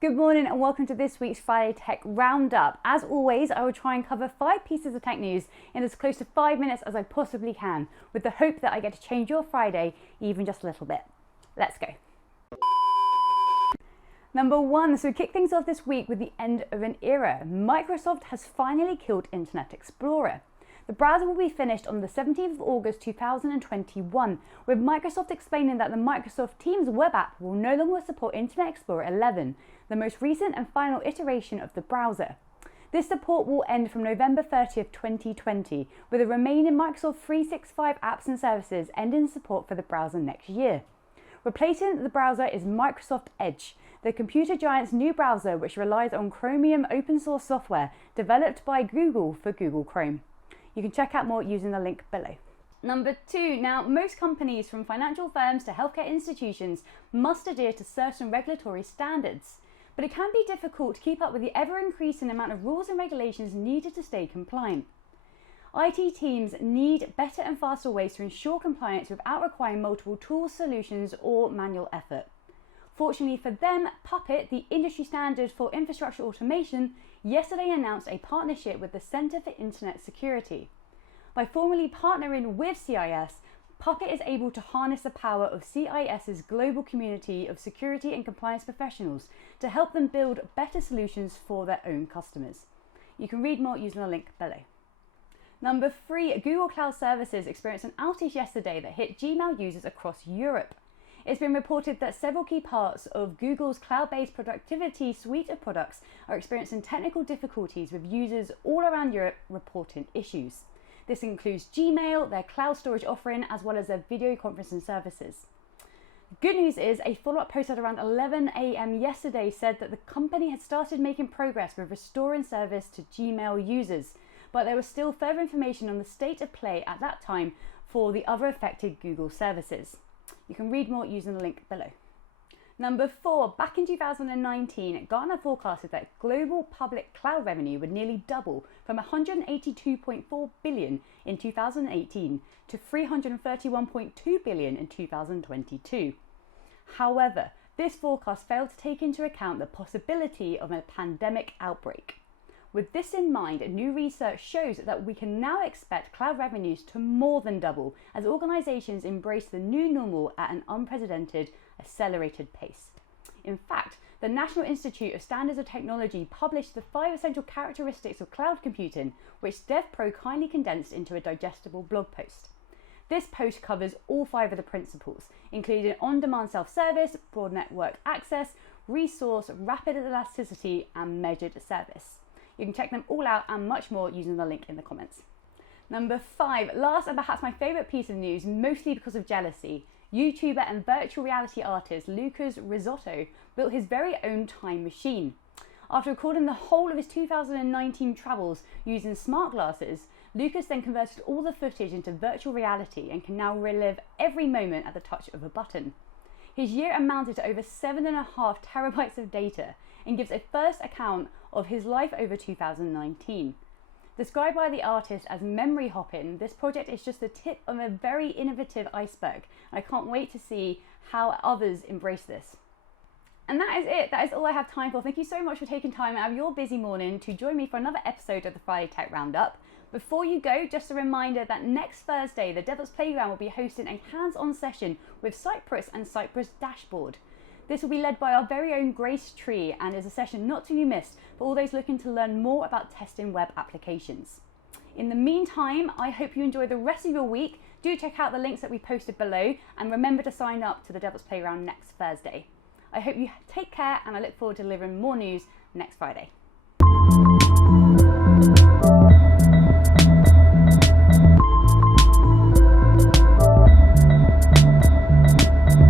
Good morning and welcome to this week's Friday Tech Roundup. As always, I will try and cover 5 pieces of tech news in as close to 5 minutes as I possibly can, with the hope that I get to change your Friday even just a little bit. Let's go. Number 1, so we kick things off this week with the end of an era. Microsoft has finally killed Internet Explorer. The browser will be finished on the 17th of August 2021, with Microsoft explaining that the Microsoft Teams web app will no longer support Internet Explorer 11, the most recent and final iteration of the browser. This support will end from November 30th, 2020, with the remaining Microsoft 365 apps and services ending support for the browser next year. Replacing the browser is Microsoft Edge, the computer giant's new browser which relies on Chromium open source software developed by Google for Google Chrome. You can check out more using the link below. Number 2, now most companies from financial firms to healthcare institutions must adhere to certain regulatory standards, but it can be difficult to keep up with the ever-increasing amount of rules and regulations needed to stay compliant. IT teams need better and faster ways to ensure compliance without requiring multiple tools, solutions, or manual effort. Fortunately for them, Puppet, the industry standard for infrastructure automation, yesterday announced a partnership with the Centre for Internet Security. By formally partnering with CIS, Puppet is able to harness the power of CIS's global community of security and compliance professionals to help them build better solutions for their own customers. You can read more using the link below. Number 3, Google Cloud Services experienced an outage yesterday that hit Gmail users across Europe. It's been reported that several key parts of Google's cloud-based productivity suite of products are experiencing technical difficulties, with users all around Europe reporting issues. This includes Gmail, their cloud storage offering, as well as their video conferencing services. Good news is a follow-up post at around 11 a.m. yesterday said that the company had started making progress with restoring service to Gmail users, but there was still further information on the state of play at that time for the other affected Google services. You can read more using the link below. Number 4, back in 2019, Gartner forecasted that global public cloud revenue would nearly double from $182.4 billion in 2018 to $331.2 billion in 2022. However, this forecast failed to take into account the possibility of a pandemic outbreak. With this in mind, new research shows that we can now expect cloud revenues to more than double as organizations embrace the new normal at an unprecedented, accelerated pace. In fact, the National Institute of Standards and Technology published the 5 essential characteristics of cloud computing, which DevPro kindly condensed into a digestible blog post. This post covers all 5 of the principles, including on-demand self-service, broad network access, resource, rapid elasticity, and measured service. You can check them all out and much more using the link in the comments. Number 5, last and perhaps my favourite piece of news, mostly because of jealousy. YouTuber and virtual reality artist Lucas Risotto built his very own time machine. After recording the whole of his 2019 travels using smart glasses, Lucas then converted all the footage into virtual reality and can now relive every moment at the touch of a button. His year amounted to over 7.5 terabytes of data and gives a first account of his life over 2019. Described by the artist as memory hopping, this project is just the tip of a very innovative iceberg. I can't wait to see how others embrace this. And that is it. That is all I have time for. Thank you so much for taking time out of your busy morning to join me for another episode of the Friday Tech Roundup. Before you go, just a reminder that next Thursday, the Devil's Playground will be hosting a hands-on session with Cypress and Cypress Dashboard. This will be led by our very own Grace Tree and is a session not to be missed for all those looking to learn more about testing web applications. In the meantime, I hope you enjoy the rest of your week. Do check out the links that we posted below and remember to sign up to the Devil's Playground next Thursday. I hope you take care and I look forward to delivering more news next Friday.